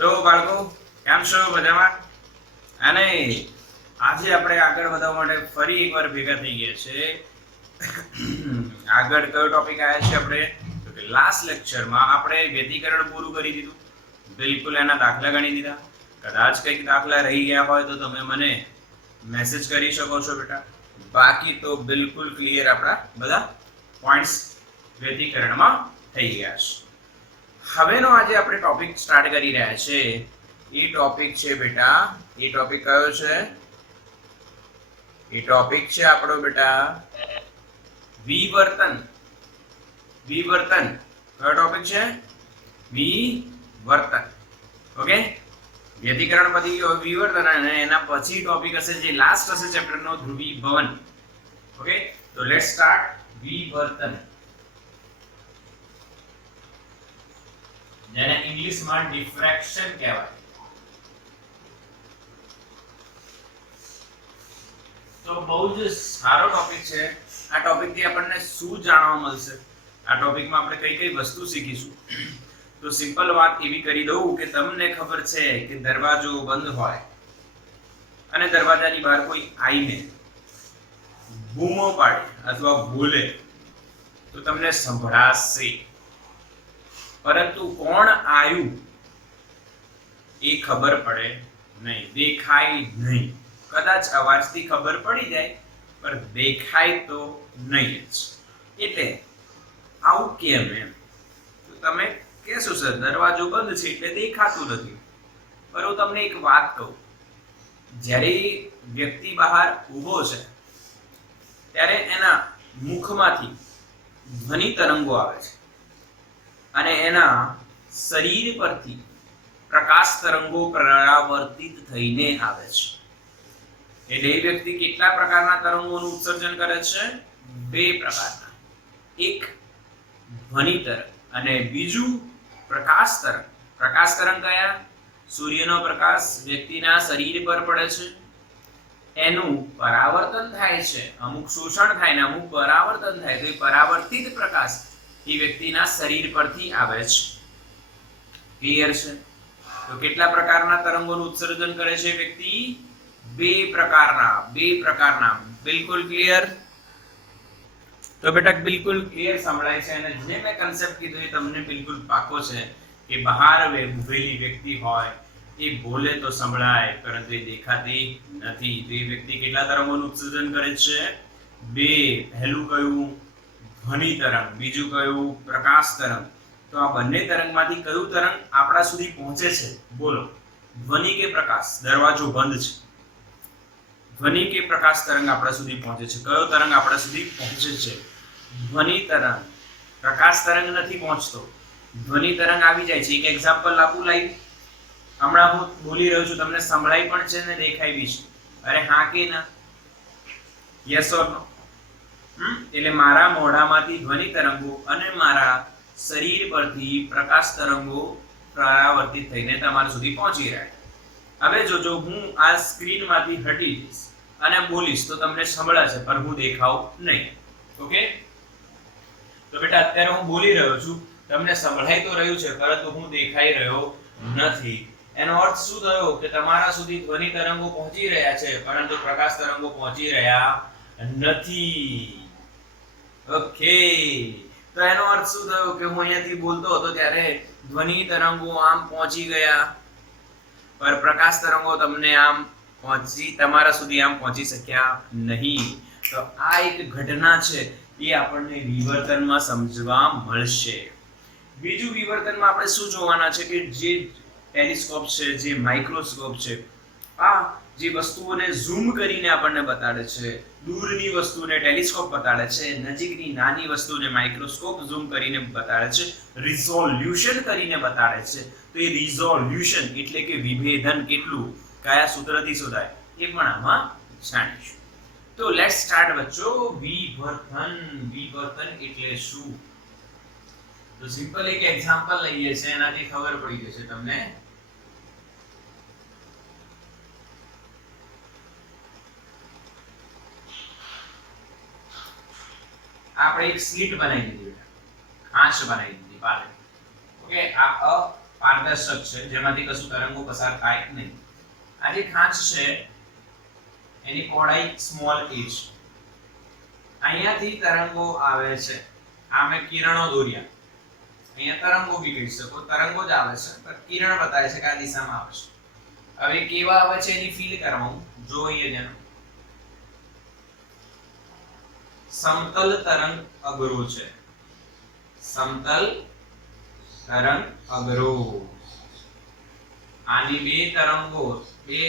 તો બાળકો કેમ છો મજામાં? અને આજે આપણે આગળ વધવા માટે ફરી એકવાર ભેગા થઈ ગયા છે. આગળ કયો ટોપિક આવ્યા છે આપણે? તો કે લાસ્ટ લેક્ચરમાં આપણે વ્યતિકરણ પૂરું કરી દીધું, બિલકુલ એના દાખલા ગણી દીધા. કદાચ કંઈક દાખલા રહી ગયા હોય તો તમે મને મેસેજ કરી શકો છો બેટા. બાકી તો બિલકુલ ક્લિયર આપણા બધા પોઈન્ટ્સ વ્યતિકરણમાં થઈ ગયા છે. હવેનો આજે આપણે ટોપિક સ્ટાર્ટ કરી રહ્યા છે. એ ટોપિક છે બેટા, એ ટોપિક કયો છે? એ ટોપિક છે આપણો બેટા વિવર્તન. વિવર્તન કયો ટોપિક છે? વિવર્તન. ઓકે, વ્યતિકરણ પછી વિવર્તન અને એના પછી ટોપિક હશે જે લાસ્ટ હશે ચેપ્ટરનો ધ્રુવીભવન. ઓકે, તો લેટ્સ સ્ટાર્ટ વિવર્તન, જેને ઇંગ્લિશમાં ડિફ્રેક્શન કહેવાય. તો બહુ જ સારો ટોપિક છે. આ ટોપિકથી આપણને શું જાણવા મળશે? આ ટોપિકમાં આપણે કઈ કઈ વસ્તુ શીખીશું? તો સિમ્પલ વાત એવી કરી દઉં કે તમને ખબર છે કે દરવાજો બંધ હોય અને દરવાજાની બહાર કોઈ આવીને બૂમો પાડે અથવા બોલે તો તમને સંભળાશે, પરંતુ કોણ આવ્યું એ ખબર પડે નહીં, દેખાય નહીં. કદાચ અવાજથી ખબર પડી જાય પણ દેખાય તો નહીં જ. એટલે આવું કેમ એમ? તો તમે કહેશો સર દરવાજો બંધ છે એટલે દેખાતું નથી. પણ હું તમને એક વાત કહું, જ્યારે વ્યક્તિ બહાર ઊભો છે ત્યારે એના મુખમાંથી ધ્વનિ તરંગો આવે છે અને એના શરીર પરથી પ્રકાશ તરંગો પરાવર્તિત થઈને આવે છે. એટલે એ વ્યક્તિ કેટલા પ્રકારના તરંગોનું ઉત્સર્જન કરે છે? 2 પ્રકારના. એક ધ્વનિ તરંગ અને બીજું પ્રકાશ તરંગ. પ્રકાશ તરંગ કયા? સૂર્યનો પ્રકાશ વ્યક્તિના શરીર પર પડે છે, એનું પરાવર્તન થાય છે, અમુક શોષણ થાય ને અમુક પરાવર્તન થાય, તો એ પરાવર્તિત પ્રકાશ એ વ્યક્તિના શરીર પરથી આવે છે. ક્લિયર છે? તો કેટલા પ્રકારના તરંગોનું ઉત્સર્જન કરે છે વ્યક્તિ? 2 પ્રકારના. બિલકુલ ક્લિયર? તો બેટા બિલકુલ ક્લિયર સંભળાય છે અને જે મેં કન્સેપ્ટ કીધું એ તમને બિલકુલ પાકો છે કે બહાર ઊભેલી વ્યક્તિ હોય એ બોલે તો સંભળાય પરંતુ એ દેખાતી નથી. તો એ વ્યક્તિ કેટલા તરંગોનું ઉત્સર્જન કરે છે? 2. પહેલું કયું? ધ્વનિ તરંગ. બીજું કયું? પ્રકાશ તરંગ. તો આ બંને તરંગમાંથી કયું તરંગ આપણા સુધી પહોંચે છે? બોલો, ધ્વનિ કે પ્રકાશ? દરવાજો બંધ છે, ધ્વનિ કે પ્રકાશ તરંગ આપણા સુધી પહોંચે છે? કયો તરંગ આપણા સુધી પહોંચે છે? ધ્વનિ તરંગ. પ્રકાશ તરંગ નથી પહોંચતો, ધ્વનિ તરંગ આવી જાય છે. એક એક્ઝામ્પલ આપું લાઈવ. હમણાં હું બોલી રહ્યો છું, તમને સંભળાય પણ છે ને દેખાય બી છે. અરે હા કે ના? યસ ઓર નો? એટલે મારા મોઢામાંથી ધ્વનિ તરંગો અને મારા શરીર પરથી પ્રકાશ તરંગો પરાવર્તિત થઈને તમારા સુધી પહોંચી રહ્યા. હવે જો હું આ સ્ક્રીનમાંથી હટી જઈશ અને બોલીશ તો તમને સંભળાશે પણ હું દેખાવ નહીં. ઓકે, તો બેટા અત્યારે હું બોલી રહ્યો છું, તમને સંભળાઈ તો રહ્યું છે પરંતુ હું દેખાઈ રહ્યો નથી. એનો અર્થ શું થયો? કે તમારા સુધી ધ્વનિ તરંગો પહોંચી રહ્યા છે પરંતુ પ્રકાશ તરંગો પહોંચી રહ્યા નથી. ઓકે, તો એનો અર્થ શું થયો? કે હું અહીંયાથી બોલતો હતો ત્યારે ધ્વનિ તરંગો આમ પહોંચી ગયા પર પ્રકાશ તરંગો તમને આમ તમારા સુધી આમ પહોંચી શક્યા નહીં. તો આ એક ઘટના છે, એ આપણને વિવર્તનમાં સમજવા મળશે. બીજું વિવર્તનમાં આપણે શું જોવાના છે? કે જે ટેલિસ્કોપ છે, જે માઇક્રોસ્કોપ છે, આ જે વસ્તુઓને ઝૂમ કરીને આપણને બતાડે છે, દૂરની વસ્તુને ટેલિસ્કોપ બતાડે છે, નજીકની નાની વસ્તુને માઇક્રોસ્કોપ ઝૂમ કરીને બતાડે છે, રિઝોલ્યુશન કરીને બતાડે છે. તો એ રિઝોલ્યુશન એટલે કે વિભેદન કેટલું, કયા સૂત્રથી શોધાય, એ પણ આમાં જાણીશું. તો લેટ્સ સ્ટાર્ટ બચ્ચો. વિવર્તન. વિવર્તન એટલે શું? તો સિમ્પલ એક એક્ઝામ્પલ લઈએ છે, એનાથી ખબર પડી જશે તમને. આપણે એક સ્લીટ બનાવી દીધી, કાચ બનાવી દીધી બારે. ઓકે, આ પારદર્શક છે, જેમાંથી કશું તરંગો પસાર થાય નહીં. આ જે ખાંચ છે એની પહોળાઈ સ્મોલ a છે. અહીંયાથી તરંગો આવે છે. આ મેં કિરણો દોર્યા. અહીંયા તરંગો બી કહી શકો, તરંગો જ આવે છે, પણ કિરણ બતાવે છે કે આ દિશામાં આવે છે. હવે કેવા આવે છે એની ફીલ કરવાનું જોઈએ. જેનો સમતલ તરંગ અગરો છે. સમતલ તરંગ અગરો. આની બે તરંગો, બે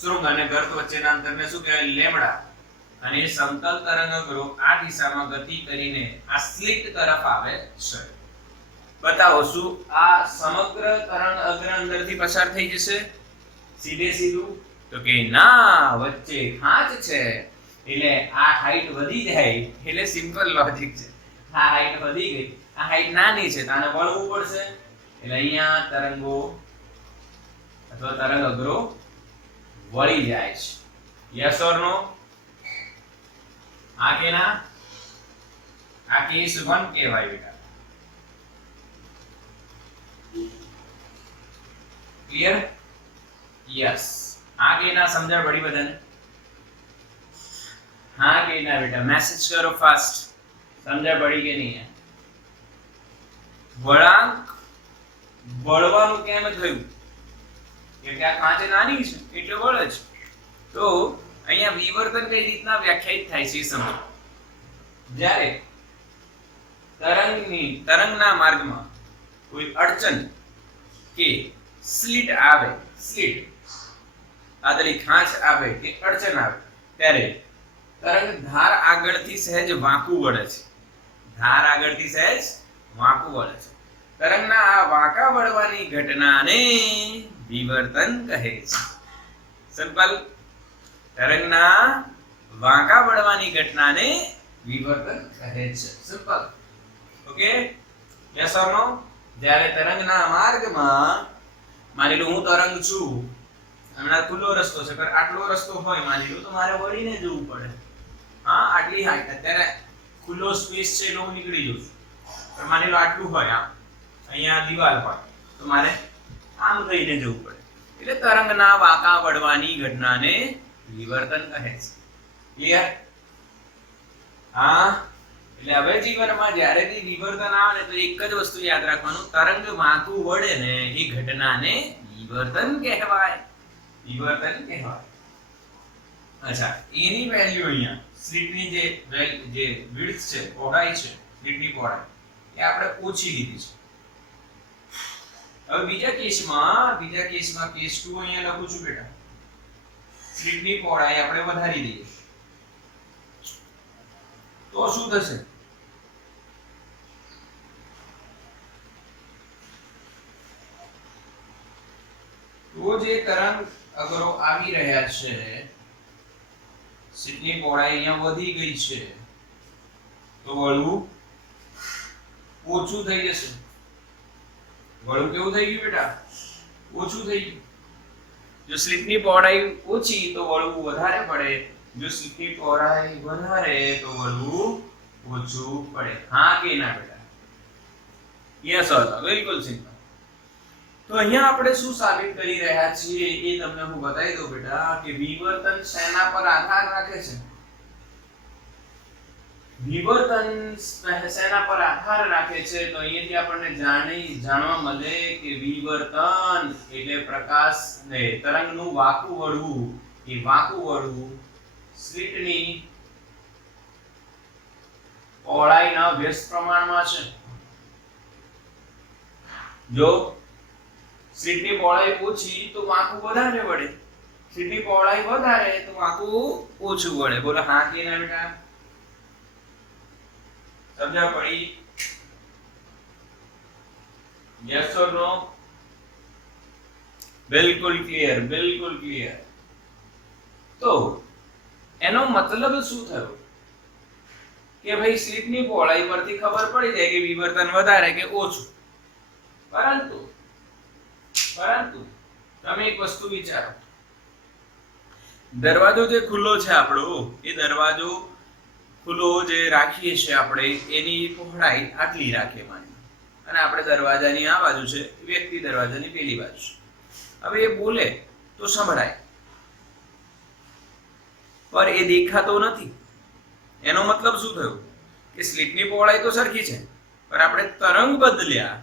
શૃંગ અને ગર્ત વચ્ચેના અંતરને શું કહેવાય? લેમ્ડા. અને સમતલ તરંગ અગરો આ દિશામાં ગતિ કરીને આ સ્લિટ તરફ આવે છે. બતાવો શું આ સમગ્ર તરંગ અગ્ર અંદરથી પસાર થઈ જશે સીધે સીધું? તો કે ના, વચ્ચે ખાંચ છે એટલે આ હાઈટ વધી જાય. એટલે સિમ્પલ લોજિક છે. આ હાઈટ વધી ગઈ, આ હાઈટ નાની છે તો આને વળવું પડશે. એટલે અહીંયા તરંગો અથવા તરંગ અગ્રો વળી જાય છે. Yes or no? આ કે ના? આ કેસ 1 કહેવાય બેટા. ક્લિયર? યસ. આ કે ના સમજણ પડી બધાને? હા કે ના બેટા? મેસેજ કરો ફાસ્ટ. સમજણ પડી કે નહીં? વળાંક વળવાનું કેમ થયું? કે આ ખાંચ નાની છે એટલે વળે છે. તો અહીંયા વિવર્તન કઈ રીતના વ્યાખ્યાયિત થાય છે સમજો. જ્યારે તરંગના માર્ગમાં કોઈ અડચણ કે સ્લિટ આવે, સ્લિટ આદરી ખાંચ આવે કે અડચણ આવે, ત્યારે તરંગ ધાર આગળથી સહેજ વાંકું વળે છે. ધાર આગળથી સહેજ વાંકું વળે છે. તરંગના આ વાંકા વળવાની ઘટનાને વિવર્તન કહે છે. સિમ્પલ. તરંગના વાંકા વળવાની ઘટનાને વિવર્તન કહે છે. સિમ્પલ. ઓકે? યસ ઓર નો? જ્યારે તરંગના માર્ગમાં માની લો હું તરંગ છું, હમણાં ખુલ્લો રસ્તો છે, પણ આટલો રસ્તો હોય માની લો તો મારે વળીને જવું પડે. હા, આટલી હાઈટ, અત્યારે ખુલ્લો સ્પેસ છે એટલે હું નીકળી જઉં છું. પણ માની લો આટલું હોય, અહીંયા દિવાલ હોય તો મારે આમ થઈને જવું પડે. એટલે તરંગના વાંકા વળવાની ઘટનાને વિવર્તન કહે છે. ક્લિયર? હા. એટલે હવે જીવનમાં જ્યારે બી વિવર્તન આવે ને તો એક જ વસ્તુ યાદ રાખવાનું, તરંગ વાંકું વળે ને એ ઘટનાને વિવર્તન કહેવાય. વિવર્તન કહેવાય. અચ્છા, એની વેલ્યુ અહીંયા સ્લિટની જે વિડ્થ છે, પહોળાઈ છે, સ્લિટની પહોળાઈ એ આપણે ઓછી લીધી છે. હવે બીજા કેસમાં કેસ 2 અહીંયા લખું છું બેટા. સ્લિટની પહોળાઈ આપણે વધારી દઈએ તો શું થશે? તો જે તરંગ અગરો આવી રહ્યા છે, સ્લિટની પહોળાઈ અહીંયા વધી ગઈ છે, તો વળવું ઓછું થઈ જશે. વળવું કેવું થઈ ગયું બેટા? ઓછું થઈ ગયું. જો સ્લિટની પહોળાઈ ઓછી તો વળવું વધારે પડે, જો સ્લિટની પહોળાઈ વધારે તો વળવું ઓછું પડે. હા કે ના બેટા? યસ ઓર નો? બિલકુલ સિમ્પલ. તો અહીંયા આપણે શું સાબિત કરી રહ્યા છીએ એ તમને હું બતાવી દઉં બેટા કે વિવર્તન શેના પર આધાર રાખે છે? વિવર્તન શેના પર આધાર રાખે છે? તો અહીંયાથી આપણને જાણવા મળે કે વિવર્તન એટલે પ્રકાશ ને તરંગનું વાંકું વળવું. એ વાંકું વળવું સ્લિટની પહોળાઈના વ્યસ્ત પ્રમાણમાં છે. જો સ્લિટની પહોળાઈ ઓછી તો વાંકું વધારે વળે, સ્લિટની પહોળાઈ વધારે તો વાંકું ઓછું વળે. બોલો હા કે ના બેટા? સમજણ પડી? યસ ઓર નો? બિલકુલ ક્લિયર, બિલકુલ ક્લિયર. તો એનો મતલબ શું થયો કે ભાઈ સ્લિટની પહોળાઈ પરથી ખબર પડી જાય કે વિવર્તન વધારે કે ઓછું. પરંતુ તમે એક વસ્તુ વિચારો, દરવાજો જે ખુલ્લો છે આપણો, એ દરવાજો ખુલ્લો જે રાખીએ છીએ આપણે એની પહોળાઈ આટલી રાખીએ માની, અને આપણે દરવાજાની આ બાજુ છે, વ્યક્તિ દરવાજાની પેલી બાજુ છે. હવે એ બોલે તો સંભળાય, પણ એ દેખાતો નથી. એનો મતલબ શું થયો કે સ્લીટની પહોળાઈ તો સરખી છે, પણ આપણે તરંગ બદલ્યા.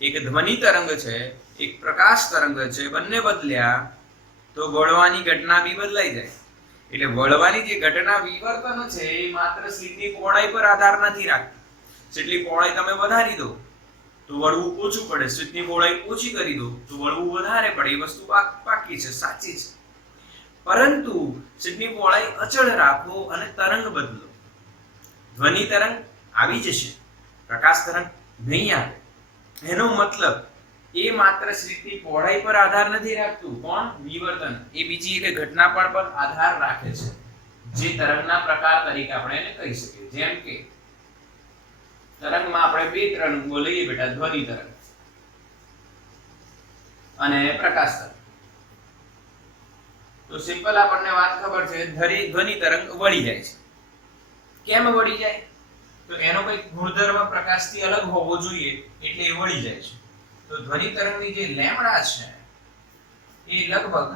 એક ધ્વનિ તરંગ છે, એક પ્રકાશ તરંગ છે, બંને બદલ્યા તો વળવાની ઘટના બી બદલાઈ જાય. એટલે વળવાની જે ઘટના વિવર્તન છે એ માત્ર સ્લીટની પહોળાઈ પર આધાર નથી રાખતી. જેટલી પહોળાઈ તમે વધારી દો તો વળવું ઓછું પડે, સ્લીટની પહોળાઈ ઓછી કરી દો તો વળવું વધારે પડે. એ વસ્તુ પાકી છે, સાચી છે. પરંતુ સ્લીટની પહોળાઈ અચળ રાખો અને તરંગ બદલો. ધ્વનિ તરંગ આવી જશે, પ્રકાશ તરંગ નહીં આવે. એનો મતલબ એ માત્ર સ્લીટની પહોળાઈ પર આધાર નથી રાખતું. કોણ? વિવર્તન. એ બીજી એક ઘટના પર આધાર રાખે છે, જે તરંગના પ્રકાર તરીકે આપણે એને કહી શકીએ. જેમ કે તરંગમાં આપણે બે તરંગો લઈએ બેટા, ધ્વનિ તરંગ અને પ્રકાશ તરંગ. તો સિમ્પલ આપણને વાત ખબર છે, ધ્વનિ તરંગ વળી જાય છે. કેમ વળી જાય? તો એનો કોઈ ગુણધર્મ પ્રકાશથી અલગ હોવો જોઈએ, એટલે એ વળી જાય છે. તો ધ્વનિ તરંગની જે લેમ્ડા છે એ લગભગ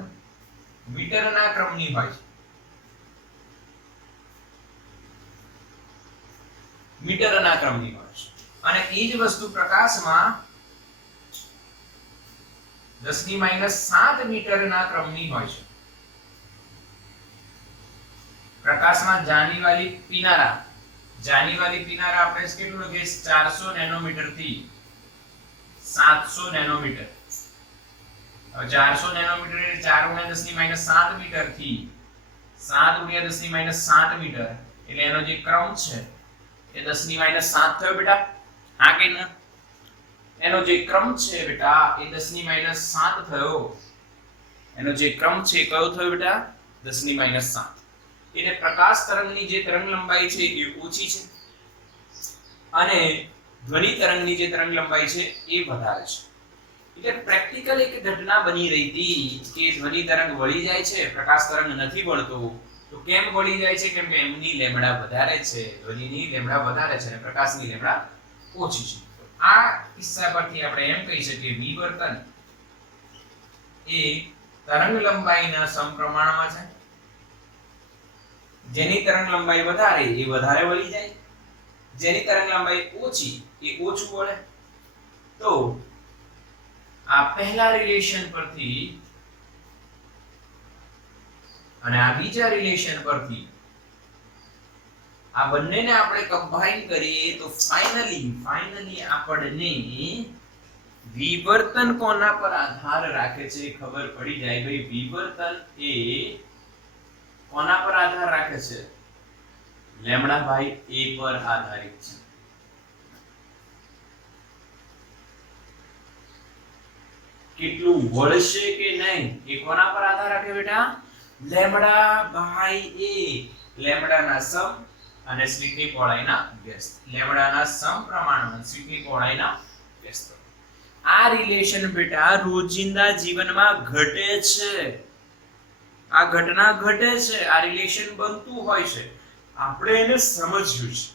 મીટરના ક્રમની હોય છે. મીટરના ક્રમની હોય છે. અને એ જ વસ્તુ પ્રકાશમાં 10⁻⁷ મીટરના ક્રમની હોય છે. પ્રકાશમાં જાની વાલી પીનારા આપણે કેટલું લખીએ? 400 નેનોમીટર થી 700 નેનોમીટર. હવે 400 નેનોમીટર એટલે 4 × 10⁻⁷ મીટર થી 7 × 10⁻⁷ મીટર. એટલે એનો જે ક્રમ છે એ 10⁻⁷ થયો બેટા. હા કે ના? એનો જે ક્રમ છે બેટા એ 10⁻⁷ થયો. એનો જે ક્રમ છે કયો થયો બેટા? 10⁻⁷. એટલે પ્રકાશ તરંગની જે તરંગ લંબાઈ છે એ ઓછી છે અને ધ્વનિ તરંગની જે તરંગ લંબાઈ છે એ વધારે છે. એટલે પ્રેક્ટિકલ એક ઘટના બની રહી હતી કે ધ્વનિ તરંગ વળી જાય છે, પ્રકાશ તરંગ નથી વળતો. તો કેમ વળી જાય છે? કેમ કે એમની લેમ્ડા વધારે છે, ધ્વનિની લેમ્ડા વધારે છે અને પ્રકાશની લેમ્ડા ઓછી છે. આ કિસ્સા પરથી આપણે એમ કહી શકીએ વિવર્તન એ તરંગ લંબાઈના સમપ્રમાણમાં છે. જેની તરંગ લંબાઈ વધારે એ વધારે વળી જાય, જેની તરંગ લંબાઈ ઓછી એ ઓછું વળે. તો આ પહેલા રિલેશન પરથી અને આ બીજા રિલેશન પરથી આ બંનેને આપણે કમ્બાઈન કરીએ તો ફાઇનલી આપણને વિવર્તન કોના પર આધાર રાખે છે ખબર પડી જાય. ભાઈ વિવર્તન એ કોના પર આધાર રાખે છે? લેમ્ડા બાય a પર આધારિત છે. કેટલું વળશે કે નહીં એ કોના પર આધાર રાખે બેટા? Lambda by a. લેમ્ડાના સમ અને સ્લિટની પહોળાઈના વ્યસ્ત. લેમ્ડાના સમ પ્રમાણમાં સ્લિટની પહોળાઈના વ્યસ્ત. આ રિલેશન બેટા રોજિંદા જીવનમાં ઘટે છે. આ ઘટના ઘટે છે, આ રિલેશન બનતું હોય છે. આપણે એને સમજ્યું છે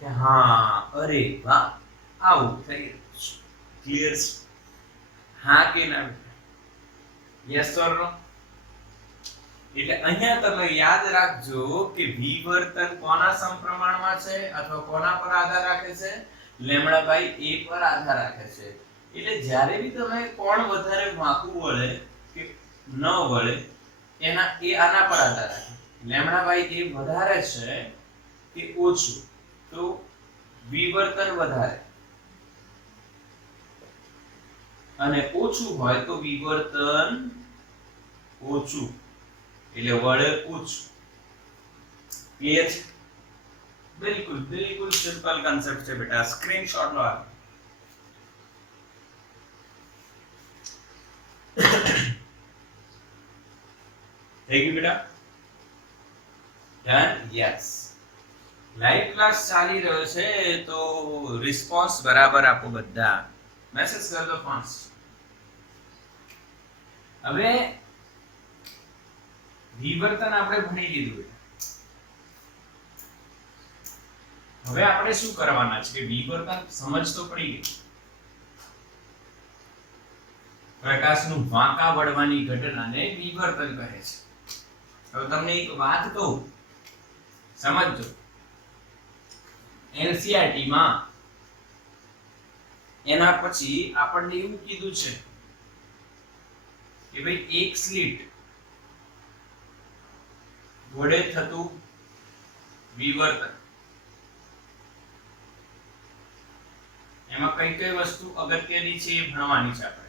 કે હા અરે વાહ આવું થઈ રહ્યું છે. ક્લિયર છે? હા કે ના? યસ ઓર નો? એટલે અહીંયા તમે યાદ રાખજો કે વિવર્તન કોના સમપ્રમાણમાં છે અથવા કોના પર આધાર રાખે છે? લેમ્ડા બાય a પર આધાર રાખે છે. એટલે જ્યારે બી તમે કોણ વધારે વાંકું વળે કે ન વળે એના એ આના પર આધાર રાખે. લેમ્ડા બાય a વધારે છે કે ઓછું તો વિવર્તન વધારે અને ઓછું હોય તો વિવર્તન ઓછું. એટલે વળે ઓછું. ક્લિયર છે? બિલકુલ સિમ્પલ કન્સેપ્ટ છે બેટા. સ્ક્રીનશોટ લો. થઈ ગયું બેટા? ડન? યસ. લાઈવ ક્લાસ ચાલી રહ્યો છે તો રિસ્પોન્સ બરાબર આપો બધા. મેસેજ કર દો ફાસ્ટ. હવે વિવર્તન આપણે ભણી લીધું. હવે આપણે શું કરવાના છે કે વિવર્તન સમજ તો પડી ગઈ. પ્રકાશનું વાંકા વળવાની ઘટનાને વિવર્તન કહે છે. હવે તમને એક વાત કહું, સમજજો. એનસીઈઆરટી માં એના પછી આપણને એવું કીધું છે કે ભાઈ એક સ્લિટ વડે થતું વિવર્તન, એમાં કઈ કઈ વસ્તુ અગત્યની છે એ ભણવાની છે આપણે.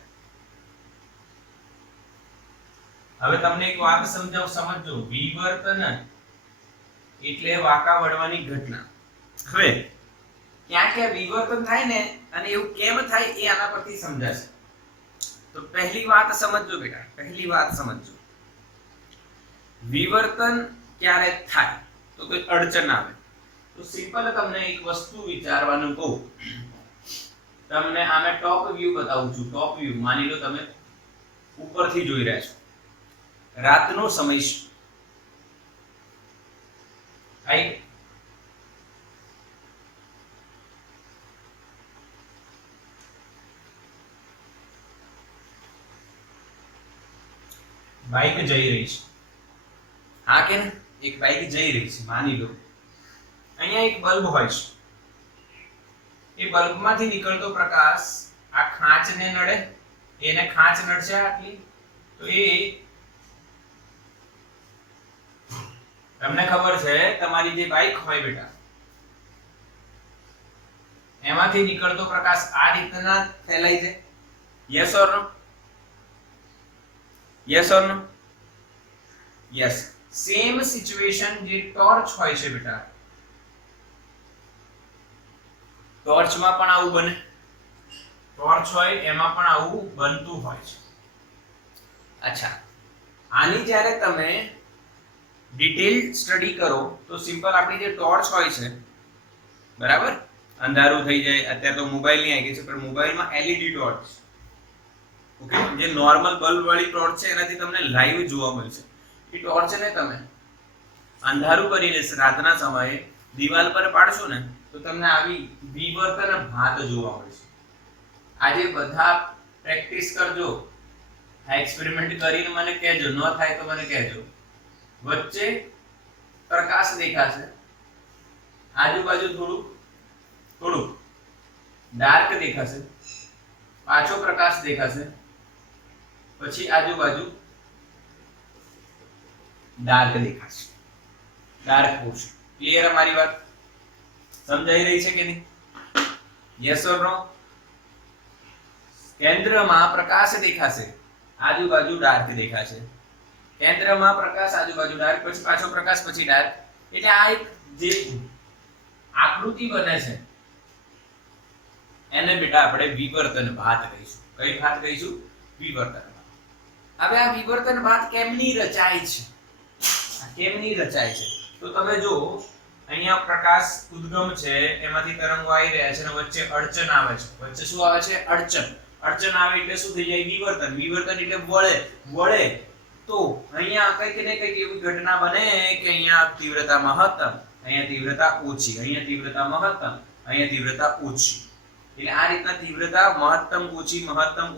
હવે તમને એક વાત સમજો. વિવર્તન એટલે વાંકા વળવાની ઘટના. હવે ક્યાં ક્યાં વિવર્તન થાય ને અને એવું કેમ થાય એ આના પરથી સમજાશે. તો પહેલી વાત સમજજો બેટા, પહેલી વાત સમજજો. વિવર્તન ક્યારે થાય તો કોઈ અડચણ આવે તો સિમ્પલ તમને એક વસ્તુ વિચારવાનું કહું. તમને આમે ટોપ વ્યૂ બતાવું છું. ટોપ વ્યૂ માની લો તમે ઉપરથી જોઈ રહ્યા છો. રાતનો સમય છે. બાઇક જઈ રહી છે. હા કે એક બાઇક જઈ રહી છે. માની લો અહીંયા એક બલ્બ હોય છે. એ બલ્બમાંથી નીકળતો પ્રકાશ આ ખાંચને નડે, એને ખાંચ નડશે આટલી, તો એ તમને ખબર છે તમારી જે બાઇક હોય બેટા એમાંથી નીકળતો પ્રકાશ આ રીતના ફેલાય છે. Yes or no? Yes or no? Yes. Same situation જે ટોર્ચ હોય છે બેટા, ટોર્ચમાં પણ આવું બને. ટોર્ચ હોય એમાં પણ આવું બનતું હોય છે. અચ્છા, આની જ્યારે તમે ડિટેલ સ્ટડી કરો તો સિમ્પલ આપણી જે ટોર્ચ હોય છે, બરાબર, અંધારું થઈ જાય. અત્યારે તો મોબાઈલ ની આવી ગઈ છે, પણ મોબાઈલમાં એલઈડી ટોર્ચ, ઓકે, જે નોર્મલ બલ્બ વાળી ટોર્ચ છે એનાથી તમને લાઈવ જોવા મળશે. એ ટોર્ચને તમે અંધારું કરીને રાતના સમયે દિવાલ પર પાડશો ને તો તમને આવી વિવર્તન ભાત જોવા મળશે. આજે બધા પ્રેક્ટિસ કરજો, આ એક્સપેરિમેન્ટ કરીને મને કહેજો. ન થાય તો મને કહેજો. વચ્ચે પ્રકાશ દેખાશે, આજુબાજુ થોડું ડાર્ક દેખાશે, પાછો પ્રકાશ દેખાશે, પછી આજુબાજુ ડાર્ક દેખાશે. Dark portion. ક્લિયર? અમારી વાત સમજાઈ રહી છે કે નહીં? યસ ઓર નો? કેન્દ્રમાં પ્રકાશ દેખાશે, આજુબાજુ ડાર્ક દેખાશે. કેન્દ્રમાં પ્રકાશ, આજુબાજુ ડાર્ક, પછી પાછો પ્રકાશ, પછી ડાર્ક. એટલે આ એક જે આકૃતિ બને છે એને બેટા આપણે વિવર્તન ભાત કહીશું. કઈ ભાત કહીશું? વિવર્તન ભાત. હવે આ વિવર્તન ભાત કેમની રચાય છે? કેમની રચાય છે તો તમે જો અહીંયા પ્રકાશ ઉદ્ગમ છે, એમાંથી તરંગો આવી રહ્યા છે અને વચ્ચે અડચણ આવે છે. વચ્ચે શું આવે છે? અડચણ. અડચણ આવે એટલે શું થઈ જાય? વિવર્તન. વિવર્તન એટલે વળે તો અહીંયા કંઈક ને કંઈક એવી ઘટના બને કે અહીંયા તીવ્રતા મહત્તમ, અહીંયા તીવ્રતા ઓછી, અહીંયા તીવ્રતા મહત્તમ, અહીંયા તીવ્રતા ઓછી. એટલે આ રીતના તીવ્રતા મહત્તમ ઓછી મહત્તમ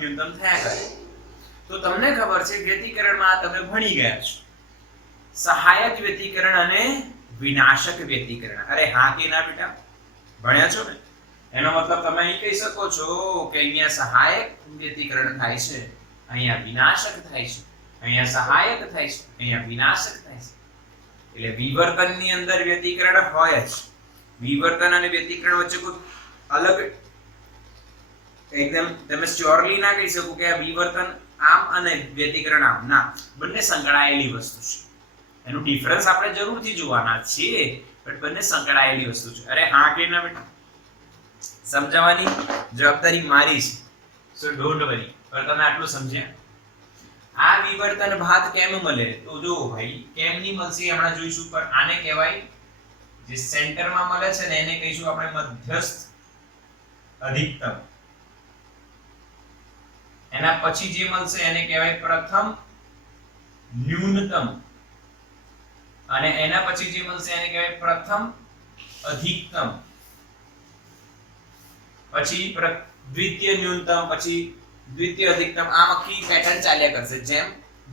ન્યૂનતમ થયા કરે. તો તમને ખબર છે વ્યતિકરણમાં તમે ભણી ગયા છો સહાયક વ્યતિકરણ અને વિનાશક વ્યતિકરણ. અરે હા કે ના બેટા? ભણ્યા છો ને? એનો મતલબ તમે અહીં કહી શકો છો કે અહીંયા સહાયક વ્યતિકરણ થાય છે, અહીંયા વિનાશક થાય છે, અહીંયા સહાયક થાય છે, અહીંયા વિનાશક થાય છે. એટલે વિવર્તનની અંદર વ્યતિકરણ હોય જ. વિવર્તન અને વ્યતિકરણ વચ્ચે કોઈ અલગ એકદમ તમે શ્યોરલી ના કહી શકો કે આ વિવર્તન આમ અને વ્યતિકરણ આમ. ના, બંને સંકળાયેલી વસ્તુ છે. એનું ડિફરન્સ આપણે જરૂરથી જોવાના છીએ, પણ બંને સંકળાયેલી વસ્તુ છે. અરે હા કે ના બેટા? સમજાવવાની જવાબદારી મારી છે, સો ડોન્ટ વરી. પણ તમે આટલું સમજ્યા? આ વિવર્તન ભાત કેમ મળે તો જો ભાઈ કેમની મળશે હમણાં જોઈશું. પણ આને કહેવાય જે સેન્ટરમાં મળે છે ને એને કહીશું આપણે મધ્યસ્થ અધિકતમ. એના પછી જે મળશે એને કહેવાય પ્રથમ ન્યૂનતમ, અને એના પછી જે મળશે એને કહેવાય પ્રથમ અધિકતમ. પછી દ્વિતીય ન્યૂનતમ, પછી દ્વિતીય અધિકતમ, આમ આખી પેટર્ન ચાલ્યા કરશે જેમ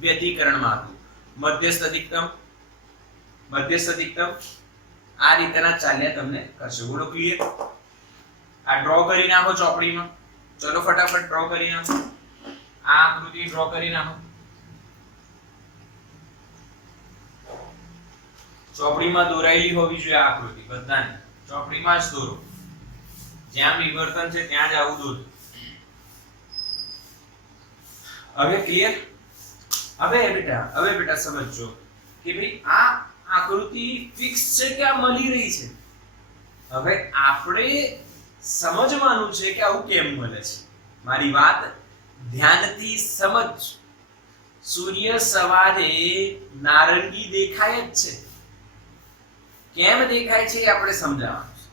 વ્યતિકરણમાં હતું. મધ્યસ્થ અધિકતમ, મધ્યસ્થ અધિકતમ, આ રીતના ચાલ્યા તમને કરશે. બોલો ક્લિયર? આ ડ્રો કરી નાખો ચોપડીમાં. ચલો ફટાફટ ડ્રો કરી નાખો. આ આકૃતિ ડ્રો કરી નાખો ચોપડીમાં. દોરાયેલી હોવી જોઈએ આ આકૃતિ બધાને. ચોપડીમાં જ દોરો. જ્યાં વિવર્તન છે ત્યાં જ આવું દોરો. હવે ક્લિયર? હવે બેટા સમજો કે ભાઈ આ આકૃતિ ફિક્સ છે કે આ મળી રહી છે. હવે આપણે સમજવાનું છે કે આવું કેમ મળે છે. મારી વાત ધ્યાનથી સમજ. સૂર્ય સવારે નારંગી દેખાય જ છે. કેમ દેખાય છે એ આપણે સમજાવવાનું છે.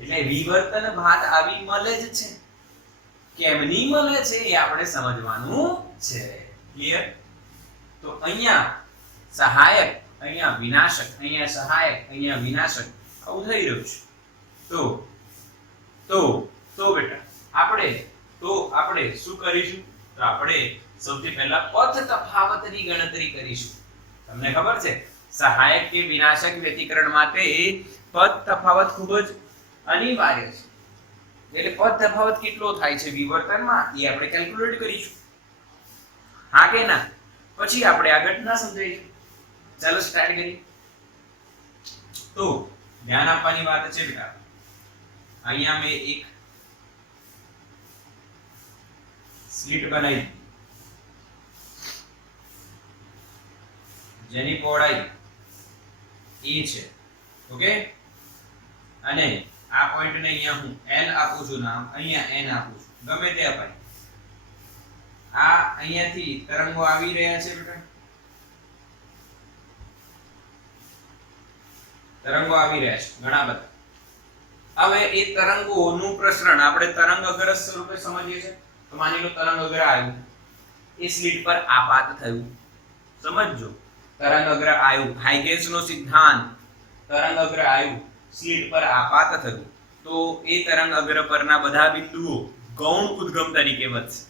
એટલે વિવર્તન ભાત આવી મળે જ છે. કેમની મળે છે એ આપણે સમજવાનું છે. ક્લિયર? તો અહીંયા સહાયક, અહીંયા વિનાશક, અહીંયા સહાયક, અહીંયા વિનાશક, આવું થઈ રહ્યું છે. તો બેટા આપણે શું કરીશું? તો આપણે સૌથી પહેલા પથ તફાવતની ગણતરી કરીશું. તમને ખબર છે સહાયક કે વિનાશક વ્યતિકરણ માટે પદ તફાવત ખૂબ જ અનિવાર્ય છે. એટલે પદ તફાવત કેટલો થાય છે વિવર્તનમાં એ આપણે કેલ્ક્યુલેટ કરીશું. હા કે ના? પછી આપણે આ ઘટના સમજાવીશું. ચાલો સ્ટાર્ટ કરીએ. તો ધ્યાન આપવાની વાત છે બેટા. અહીંયા મેં એક સ્લિટ બનાવી જેની પહોળાઈ એ છે. ઓકે? અને આ પોઈન્ટ ને અહીંયા હું L આપું છું નામ, અહીંયા N આપું છું, ગમે તે અપાય. આ અહીંયાથી તરંગો આવી રહ્યા છે બેટા. તરંગો આવી રહ્યા છે ઘણા બધા. હવે એ તરંગોનું પ્રસરણ આપણે તરંગ અગ્ર સ્વરૂપે સમજીએ છીએ. તો માની લો તરંગ અગ્ર આવ્યું, એ સ્લિટ પર આપાત થયું. સમજજો, તરંગ અગ્ર આવ્યું, હાઇગેન્સનો સિદ્ધાંત. તરંગ અગ્ર આવ્યું, સ્લિટ પર આપાત થયું, તો એ તરંગ અગ્ર પરના બધા બિંદુઓ ગૌણ ઉદ્ગમ તરીકે વધશે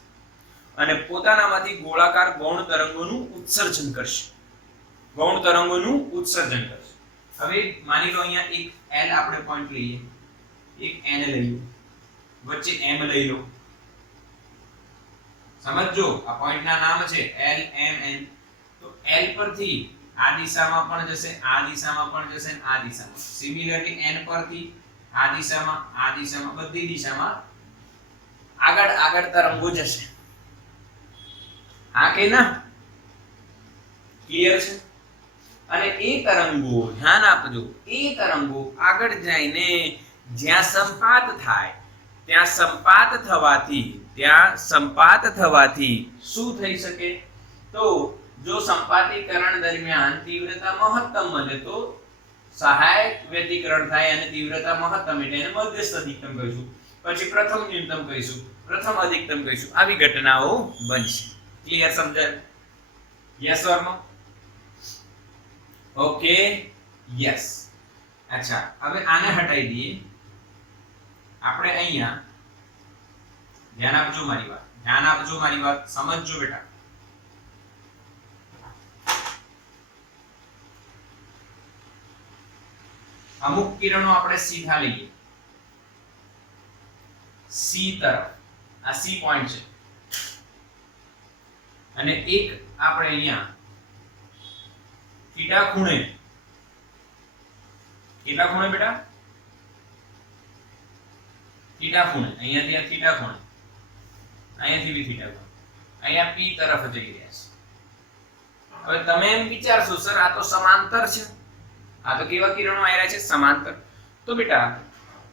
અને પોતાનામાંથી ગોળાકાર ગૌણ તરંગોનું ઉત્સર્જન કરશે. ગૌણ તરંગોનું ઉત્સર્જન કરશે. હવે માની લો અહીંયા એક L આપણે પોઈન્ટ લઈએ, એક N લઈએ, વચ્ચે M લઈ લો. સમજો આ પોઈન્ટ ના નામ છે L, M, N. તો L પરથી આ દિશામાં પણ જશે, આ દિશામાં પણ જશે અને આ દિશામાં. સિમિલરલી N પરથી આ દિશામાં, બધી દિશામાં આગળ તરંગો જશે. હા કે ના? ક્લિયર છે? અને એ તરંગો, ધ્યાન આપજો, એ તરંગો આગળ જઈને જ્યાં સંપાત થાય, ત્યાં સંપાત થવાથી શું થઈ શકે? તો જો સંપાતીકરણ દરમિયાન તીવ્રતા મહત્તમ મળે તો સહાયક વ્યતિકરણ થાય અને તીવ્રતા મહત્તમ એટલે એને મધ્યસ્થ અધિકતમ કહીશું. પછી પ્રથમ ન્યૂનતમ કહીશું, પ્રથમ અધિકતમ કહીશું. આવી ઘટનાઓ બનશે. ક્લિયર? સમજાય? Yes or no? Okay, yes. અચ્છા, હવે આને હટાવી દઈએ. આપણે અહીંયા ધ્યાન આપજો મારી વાત, સમજજો બેટા. અમુક કિરણો આપણે સીધા લઈએ સી તરફ. આ સી પોઈન્ટ છે અને એક આપણે અહીંયા થીટા ખૂણે, કેટલા ખૂણે બેટા? થીટા ખૂણે. અહીંયાથી આ થીટા ખૂણે, અહીંયાથી બી થીટા ખૂણે, અહીંયા પી તરફ જઈ રહ્યા છે. હવે તમે એમ વિચારશો સર આ તો સમાંતર છે, આ તો કેવા કિરણો આવી રહ્યા છે? સમાંતર. તો બેટા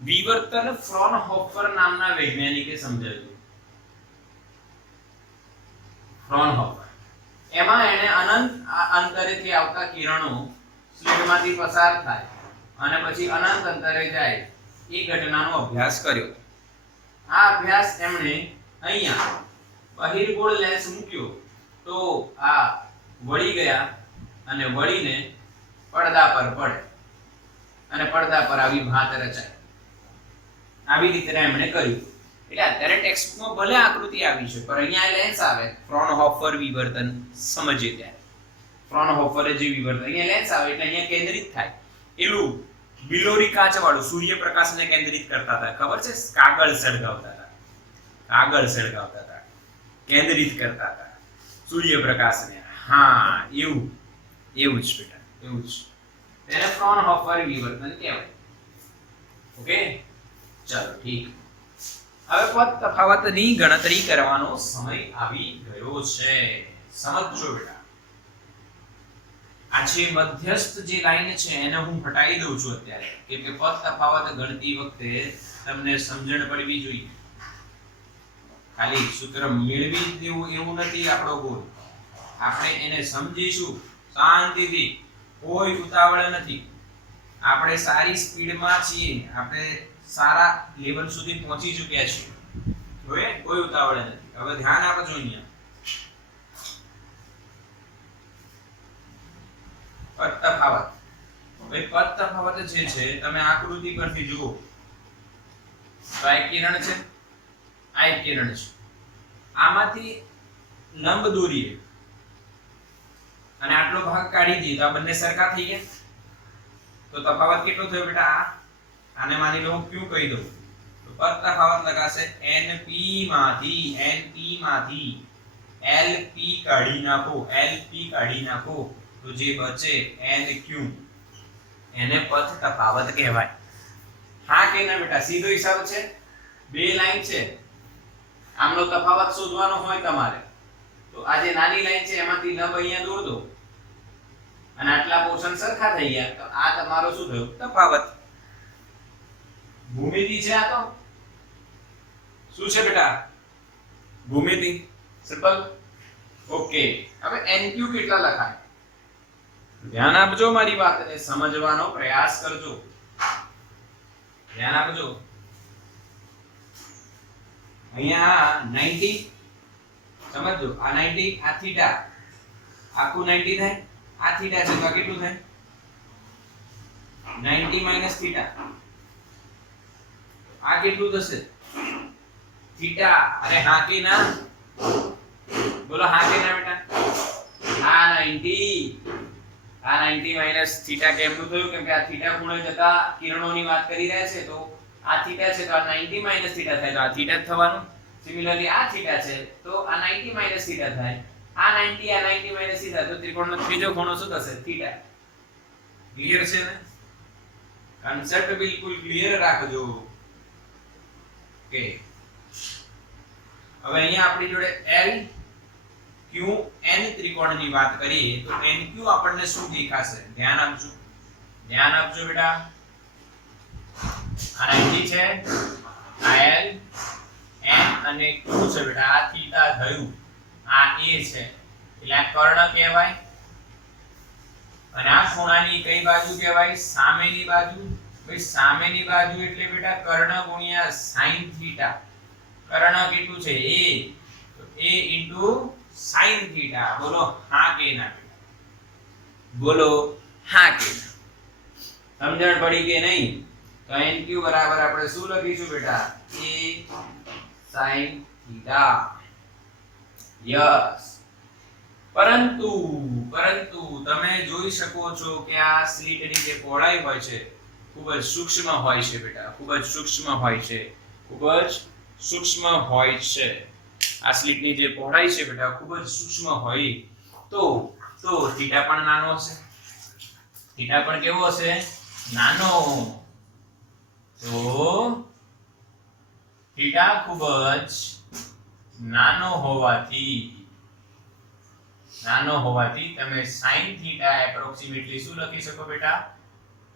વિવર્તન ફ્રોનહોફર નામના વૈજ્ઞાનિકે સમજાવ્યું. ફ્રોનહોફર એમાં એને અનંત અંતરેથી આવતા કિરણો સ્લિટમાંથી પસાર થાય અને પછી અનંત અંતરે જાય એ ઘટનાનો અભ્યાસ કર્યો. આ અભ્યાસ એમણે અહીંયા બહિર્ગોળ લેન્સ મૂક્યો તો આ વળી ગયા અને વળીને પડદા પર પડે અને પડદા પર આવી ભાત રચાય. આવી રીતે એમણે કર્યું. એટલે અત્યારે ટેક્સ્ટબુકમાં ભલે આકૃતિ આવી છે પણ અહીંયા લેન્સ આવે ફ્રોનહોફર વિવર્તન સમજીએ ત્યારે ફ્રોનહોફર જે વિવર્તન અહીંયા લેન્સ આવે એટલે અહીંયા કેન્દ્રિત થાય એલું બિલોરી કાચ વાળું સૂર્યપ્રકાશને કેન્દ્રિત કરતા હતા ખબર છે કાગળ સળગાવતા હતા કેન્દ્રિત કરતા હતા સૂર્યપ્રકાશને હા એવું જ બેટા એવું જ તેને ફ્રોનહોફર વિવર્તન કહેવાય ઓકે ચાલો ઠીક હવે પદ તફાવતની ગણતરી કરવાનો સમય આવી ગયો છે સમજજો બેટા આ જે મધ્યસ્થ જે લાઈન છે એને હું હટાવી દઉં છું અત્યારે કેમ કે પદ તફાવત ગણતી વખતે તમને સમજણ પડવી જોઈએ ખાલી સૂત્ર મેળવી દેવું એવું નથી આપણો ગોલ આપણે એને સમજીશું શાંતિથી કોઈ ઉતાવળ નથી આપણે સારી સ્પીડમાં છીએ આપણે સારા લેવલ સુધી પહોંચી ચૂક્યા છીએ હવે કોઈ ઉતાવળ નથી હવે ધ્યાન આપજો અહીંયા પદ તફાવત હવે પદ તફાવત જે છે તમે આકૃતિ પરથી જુઓ તો આ કિરણ છે આ એક કિરણ છે આમાંથી લંબ દોરીએ અને આટલો ભાગ કાઢી દઈએ તો આ બંને સરખા થઈ ગયા તો તફાવત કેટલો થયો બેટા આને માની લો હું q કહી દઉં તો પદ તફાવત લગાશે np માંથી lp કાઢી નાખો તો જે બચે nq એને પદ તફાવત કહેવાય હા કે ના બેટા સીધો હિસાબ છે બે લાઈન છે આમનો તફાવત શોધવાનો હોય તમારે તો આ જે નાની લાઈન છે એમાંથી લંબ અહીંયા દોર દો અને આટલા પોર્શન સરખા થઈ ગયા તો આ તમારો શું થયો તફાવત ભૂમિતિ છે આ તો શું છે બેટા ભૂમિતિ સિમ્પલ ઓકે હવે nq કેટલા લખાય ધ્યાન આપજો મારી વાતને સમજવાનો પ્રયાસ કરજો ધ્યાન આપજો અહીંયા 90 સમજો આ 90 આ થીટા આખું 90 થાય આ થીટા છે તો કેટલું થાય 90 - થીટા આ કેટલું થશે થીટા અરે હા કે ના બોલો હા કે ના બેટા આ 90 થીટા કેમનું થયું કેમ કે આ થીટા ખૂણે જતા કિરણોની વાત કરી રહ્યા છે તો આ થીટા છે તો આ 90 - થીટા થાય તો આ થીટા જ થવાનું સિમિલરલી આ થીટા છે તો આ 90 - થીટા થાય આ 90 થીટા તો ત્રિકોણનો ત્રીજો ખૂણો શું થશે થીટા ક્લિયર છે ને કન્સેપ્ટ બિલકુલ ક્લિયર રાખજો ઓકે હવે અહીંયા આપણી જોડે L Q N ત્રિકોણની વાત કરીએ તો NQ આપણને શું દેખાશે ધ્યાન આપજો બેટા આ 90 છે આ L N અને Q છે બેટા આ થીટા થયું આ A છે એટલે આ કર્ણ કહેવાય અને આ ખૂણાની કઈ બાજુ કહેવાય સામેની બાજુ ભાઈ સામેની બાજુ એટલે બેટા કર્ણ ગુણ્યા sin થીટા કર્ણ કેટલું છે A તો A sin થીટા બોલો હા કે ના બોલો હા કે ના સમજણ પડી કે નહીં તો NQ બરાબર આપણે શું લખીશું બેટા A sin થીટા યસ પરંતુ તમે જોઈ શકો છો કે આ સ્લિટની જે પહોળાઈ હોય છે ખૂબ જ સૂક્ષ્મ હોય છે બેટા ખૂબ જ સૂક્ષ્મ હોય છે આ સ્લિટની જે પહોળાઈ છે બેટા ખૂબ જ સૂક્ષ્મ હોય તો થીટા પણ નાનો હશે થીટા પણ કેવો હશે નાનો તો થીટા ખૂબ જ નાનો હોવાથી તમે sin થીટા એપ્રોક્સિમેટલી શું લખી શકો બેટા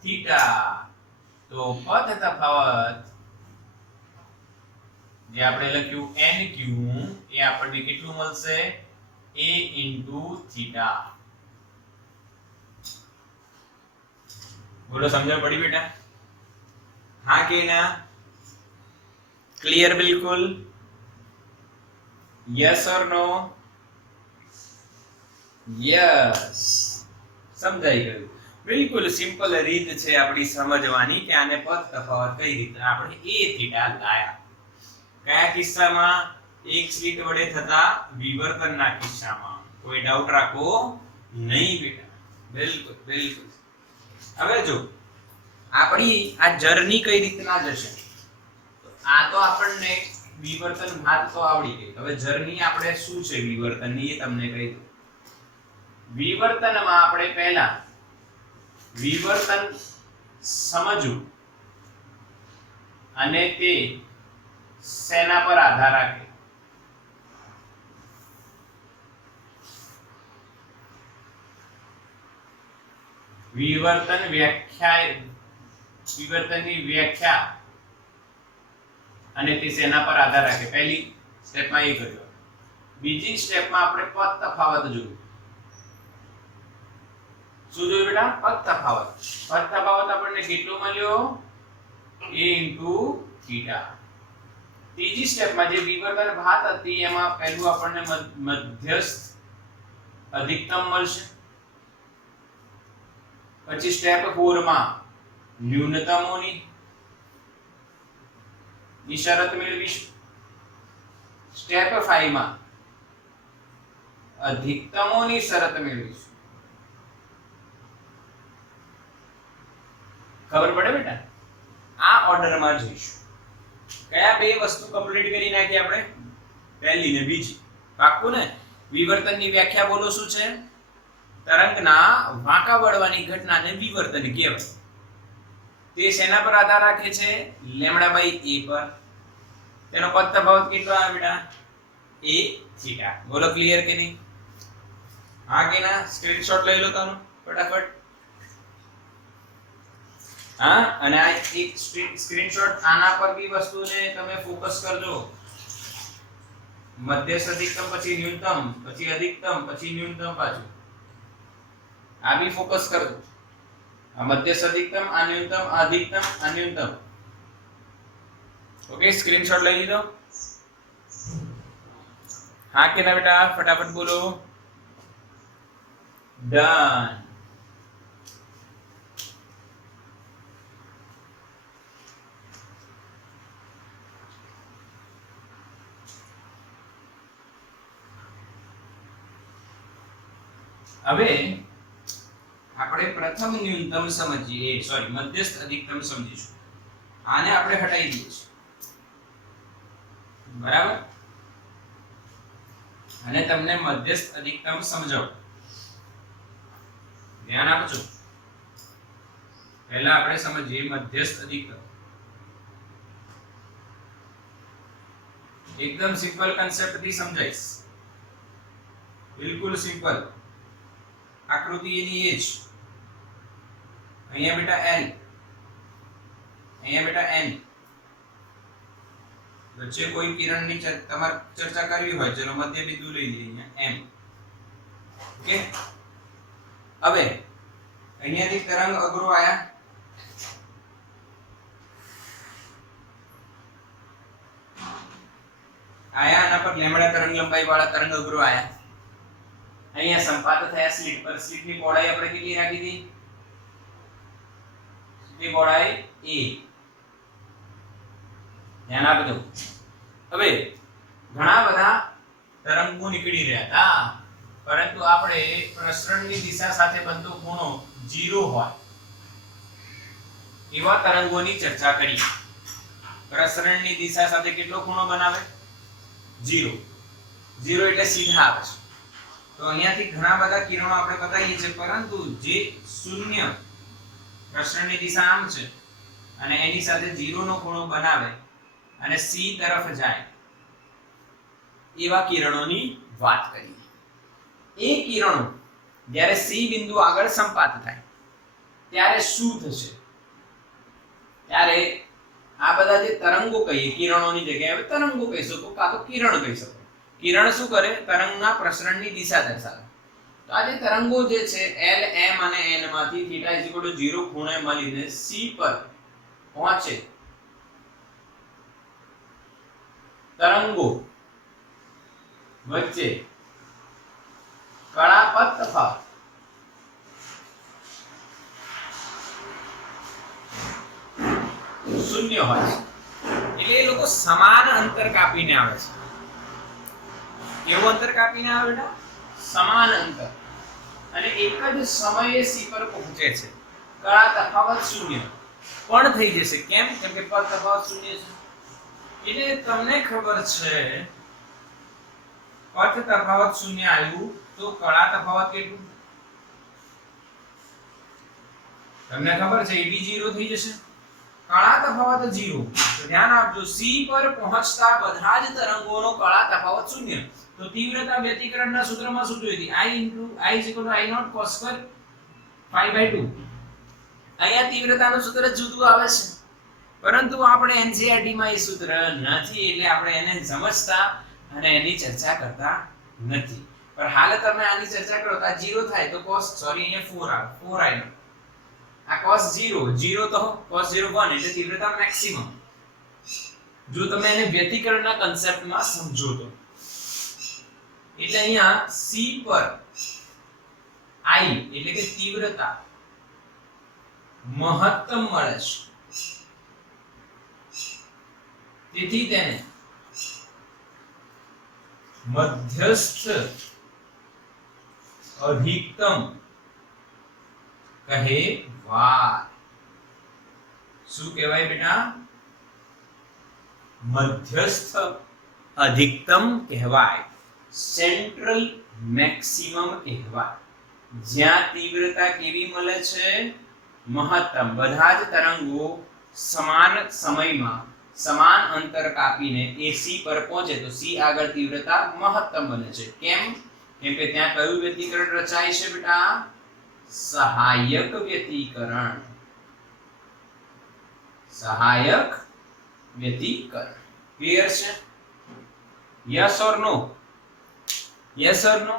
થીટા તો પદ તફાવત જે આપણે લખ્યું nq એ આપણને કેટલું મળશે a થીટા બોલો સમજણ પડી બેટા હા કે ના ક્લિયર બિલકુલ યસ ઓર નો યસ સમજાઈ ગયું બિલકુલ સિમ્પલ રીત છે આપણી સમજવાની કે આને પદ તફાવત કઈ રીતે આપણે a થીટા લાયા કયા કિસ્સામાં? એક સ્લિટ વડે થતા વિવર્તનના કિસ્સામાં. કોઈ ડાઉટ રાખો નહીં બેટા. બિલકુલ બિલકુલ. હવે જો આપણી આ જર્ની કઈ રીતના જશે, આ તો આપણને વિવર્તન ભાત તો આવડી ગઈ. હવે જર્ની આપણે શું છે વિવર્તનની એ તમને કહી દઉં. વિવર્તનમાં આપણે પહેલા વિવર્તન સમજવું અને તે શેના પર આધાર રાખે? વિવર્તનની વ્યાખ્યા અને તે શેના પર આધાર રાખે? પહેલી સ્ટેપમાં એ કર્યો. બીજી સ્ટેપમાં આપણે પદ તફાવત જોયું. શું જોયું બેટા? પદ તફાવત. પદ તફાવત આપણને કેટલો મળ્યો? a * theta. ત્રીજી સ્ટેપમાં જે વિવર્તન ભાત હતી એમાં પહેલું આપણને મધ્યસ્થ અધિકતમ મળશે. પછી સ્ટેપ 4 માં ન્યૂનતમોની શરત મેળવીશું. સ્ટેપ 5 માં અધિકતમોની શરત મેળવીશું. ખબર પડે બેટા? આ ઓર્ડરમાં જઈશું. કયા બે વસ્તુ કમ્પ્લીટ કરી નાખી આપણે? પહેલી ને બીજી. પાક્કું ને? વિવર્તનની વ્યાખ્યા બોલો શું છે? તરંગના વાંકા વળવાની ઘટનાને વિવર્તન કહેવાય. તે શેના પર આધાર રાખે છે? λ/a પર. તેનો પદ તફાવત કેટલો આવે બેટા? a theta. બોલો ક્લિયર કે નહીં? હા કે ના? સ્ક્રીનશોટ લઈ લો તમે ફટાફટ. હા, અને આ એક સ્ક્રીનશોટ આના પર બી વસ્તુને તમે ફોકસ કરજો. મધ્યસ્થ અધિકતમ પછી ન્યૂનતમ પછી અધિકતમ પછી ન્યૂનતમ પાછું. આ બી ફોકસ કરજો. આ મધ્યસ્થ અધિકતમ, આ ન્યૂનતમ, આ અધિકતમ, આ ન્યૂનતમ. ઓકે, સ્ક્રીનશોટ લઈ લીધો? હા કે ના બેટા? ફટાફટ બોલો. ડન. હવે આપણે પ્રથમ ન્યૂનતમ સમજીએ, સોરી મધ્યસ્થ અધિકતમ સમજીશું. આને આપણે હટાવી દઈએ છીએ. બરાબર? અને તમને મધ્યસ્થ અધિકતમ સમજાવું. ધ્યાન આપજો. પહેલા આપણે સમજીએ મધ્યસ્થ અધિકતમ. એકદમ સિમ્પલ કન્સેપ્ટ થી સમજાઈશ. બિલકુલ સિમ્પલ. આકૃતિ એની એ જ. અહીંયા બેટા n, અહીંયા બેટા n. વચ્ચે કોઈ કિરણની તમારે ચર્ચા કરવી હોય, ચલો મધ્ય બિંદુ લઈ લઈએ અહીંયા m. ઓકે, હવે અહીંયાથી તરંગ અગ્રો આયા. આના પર લેમ્બડા તરંગ લંબાઈ વાળા તરંગ અગ્રો આયા. અહીંયા સંપાત થયા સ્લિટ પર. સ્લિટની પહોળાઈ આપણે કેટલી રાખી હતી? સ્લિટની પહોળાઈ a. ધ્યાન આપજો. હવે ઘણા બધા તરંગો નીકળી રહ્યા હતા, પરંતુ આપણે પ્રસરણની દિશા સાથે બનતો ખૂણો 0 હોય એવા તરંગોની ચર્ચા કરી. પ્રસરણની દિશા સાથે કેટલો ખૂણો બનાવે? 0. 0 એટલે સીધા આવે છે. તો અહીંયાથી ઘણા બધા કિરણો આપણે બતાવીએ છીએ, પરંતુ જે શૂન્ય પ્રસરણની દિશા આમ છે અને એની સાથે 0 નો ખૂણો બનાવે અને c તરફ જાય એવા કિરણોની વાત કરી. એ કિરણો જ્યારે c બિંદુ આગળ સંપાત થાય ત્યારે શું થશે? ત્યારે આ બધા જે તરંગો કહીએ, કિરણોની જગ્યાએ હવે તરંગો કહી શકો, કાં તો કિરણ કહી શકો. કિરણ શું કરે? તરંગના પ્રસરણની દિશા દર્શાવે. તો આ જે તરંગો જે છે l, m અને n માંથી θ 0 ખૂણે મળીને c પર પહોંચે. તરંગો વચ્ચે કળા પદ તફાવત શૂન્ય હોય છે. એટલે એટલે એ લોકો સમાન અંતર કાપીને આવે છે. કેવું અંતર કાપીને આવે બેટા? સમાન અંતર, અને એક જ સમયે C પર પહોંચે છે. કળા તફાવત શૂન્ય પણ થઈ જશે. કેમ? કેમ કે પદ તફાવત શૂન્ય છે. એટલે તમને ખબર છે પદ તફાવત શૂન્ય આવ્યું તો કળા તફાવત કેટલું? તમને ખબર છે AB 0 થઈ જશે, કળા તફાવત 0. તો ધ્યાન આપજો, C પર પહોંચતા બધા જ તરંગોનો કળા તફાવત શૂન્ય. તો તીવ્રતા વ્યતિકરણના સૂત્રમાં શું જોઈ હતી? I I0 cos square π/2. અહીંયા તીવ્રતાનું સૂત્ર જુદું આવે છે, પરંતુ આપણે NCERT માં એ સૂત્ર નથી, એટલે આપણે એને સમજતા અને એની ચર્ચા કરતા નથી. પણ હાલ તમે આની ચર્ચા કરો તો આ 0 થાય તો cos અહીંયા 4 આવે, 4i. આ cos 0 તો cos 0 1 એટલે તીવ્રતા મેક્સિમમ. જો તમે એને વ્યતિકરણના કન્સેપ્ટમાં સમજો તો એટલે અહીંયા C પર I એટલે કે તીવ્રતા મહત્તમ મળે છે, તેથી તેને મધ્યસ્થ અધિકતમ કહેવાય. શું કહેવાય બેટા? મધ્યસ્થ અધિકતમ કહેવાય, સેન્ટ્રલ મેક્સિમમ કહેવાય. જ્યાં તીવ્રતા કેવી મળે છે? મહત્તમ. બધા જ તરંગો સમાન સમયમાં સમાન અંતર કાપીને એ C પર પહોંચે તો C આગળ તીવ્રતા મહત્તમ બને છે. કેમ? કેમ કે ત્યાં કયું વ્યતિકરણ રચાય છે બેટા? સહાયક વ્યતિકરણ. સહાયક વ્યતિકરણ. ક્લિયર છે? Yes or no? Yes or no?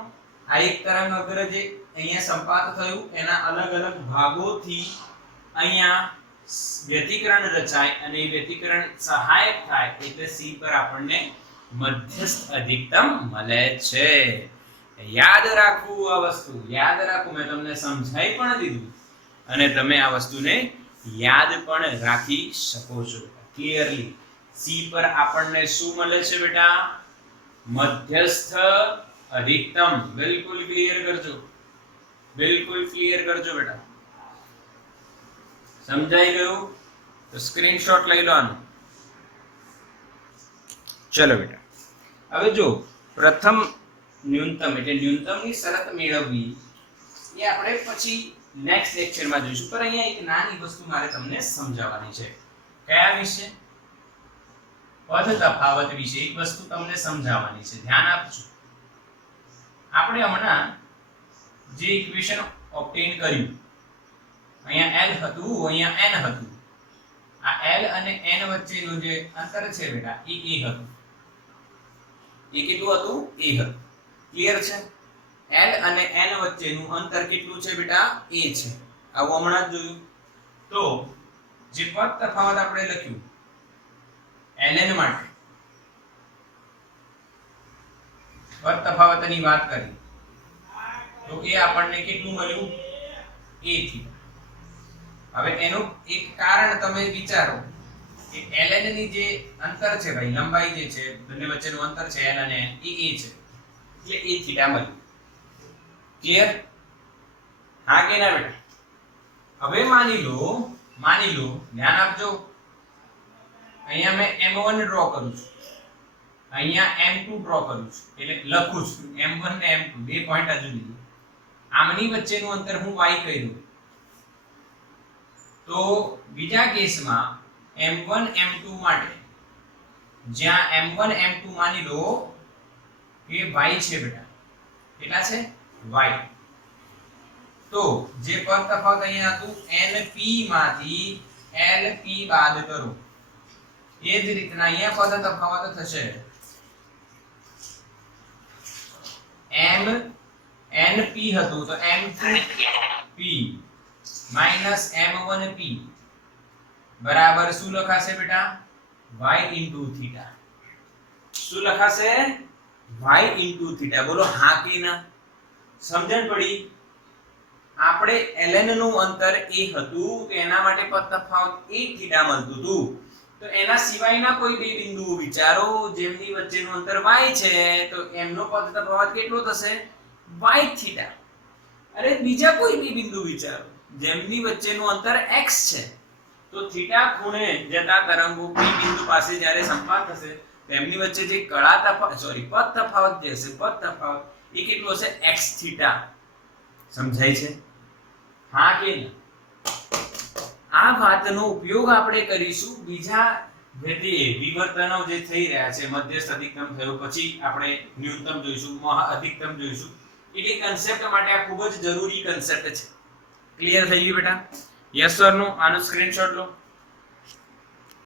આ એક તરંગ અગ્ર જે અહીંયા સંપાત થયું એના અલગ અલગ ભાગોથી અહીંયા વ્યતિકરણ રચાય અને એ વ્યતિકરણ સહાયક થાય એટલે C પર આપણને મધ્યસ્થ અધિકતમ મળે છે. યાદ રાખવું, આ વસ્તુ યાદ રાખવું. મેં તમને સમજાઈ પણ દીધું અને તમે આ વસ્તુને યાદ પણ રાખી શકો છો ક્લિયરલી. C પર આપણને શું મળે છે બેટા? મધ્યસ્થ અધિકતમ. બિલકુલ ક્લિયર કરજો, બિલકુલ ક્લિયર કરજો બેટા. સમજાઈ ગયું? તો સ્ક્રીનશોટ લઈ લો આનો. ચલો બેટા, હવે જો પ્રથમ ન્યૂનતમ એટલે ન્યૂનતમની શરત મેળવવી એ આપણે પછી નેક્સ્ટ લેક્ચરમાં જોઈશું. પણ અહીંયા એક નાની વસ્તુ મારે તમને સમજાવવાની છે. કયા વિશે? પદ તફાવત વિશે એક વસ્તુ તમને સમજાવવાની છે. ધ્યાન આપજો. આપણે હમણાં જે ઇક્વેશન ઓબ્ટેન કર્યું, અહીંયા L હતું, અહીંયા N હતું. આ L અને N વચ્ચેનું જે અંતર છે બેટા એ A હતું. એ કેટલું હતું? A હતું. ક્લિયર છે? L અને N વચ્ચેનું અંતર કેટલું છે બેટા? A છે. આવું હમણાં જ જોયું. તો જે પદ તફાવત આપણે લખ્યું ln માટે, પદ તફાવતની વાત કરી તો એ આપણને કેટલું મળ્યું? A થી. હવે એનું એક કારણ તમે વિચારો કે ln ની જે અંતર છે ભાઈ, લંબાઈ જે છે બંને વચ્ચેનું અંતર છે l અને n એ A છે, એટલે A થીટા મળ્યું. ક્લિયર? હા કે ના બેટા? હવે માની લો ધ્યાન આપજો, અહીંયા મેં m1 ડ્રો કરું છું, અહીંયા m2 ડ્રો કરું છું, એટલે લખું છું m1 ને m2 બે પોઈન્ટ હજુ લીધું. આમની વચ્ચેનું અંતર હું y કહી દઉં. તો બીજા કેસમાં m1 m2 માટે જ્યાં m1 m2 માની લો કે y છે બેટા, કેટલા છે? y. તો જે પદ તફાવત અહીંયા હતું np માંથી lp બાદ કરો. એ જ રીતના અહીંયા પદ તફાવત થશે m np હતું તો m2p માઈનસ m1p બરાબર શું લખાશે બેટા? y into theta. શું લખાશે? y into theta. બોલો હા કે ના? સમજણ પડી? આપણે ln નું અંતર a હતું તો એના માટે પદ તફાવત a થીટા મળતું હતું. તો એના સિવાયના કોઈ બે બિંદુઓ વિચારો જેમની વચ્ચેનું અંતર y છે, તો એમનો પદ તફાવત કેટલો થશે? y θ. અરે બીજા કોઈ બે બિંદુ વિચારો જેમની વચ્ચેનું અંતર x છે, તો θ ખૂણે જતા તરંગો p બિંદુ પાસે જ્યારે સંપાત થશે તેમની વચ્ચે જે કળા તફાવત પદ તફાવત જે હશે, પદ તફાવત એ કેટલો હશે? x θ. સમજાય છે? હા કે ના? આ વાતનો ઉપયોગ આપણે કરીશું બીજા વિવર્તનો જે થઈ રહ્યા છે. મધ્યસ્થ અધિકતમ થયો પછી આપણે ન્યૂનતમ જોઈશું, મહા અધિકતમ જોઈશું. એટલે કન્સેપ્ટ માટે આ ખૂબ જ જરૂરી કન્સેપ્ટ છે. ક્લિયર થઈ ગયું બેટા? યસ ઓર નો? આનો સ્ક્રીનશોટ લો.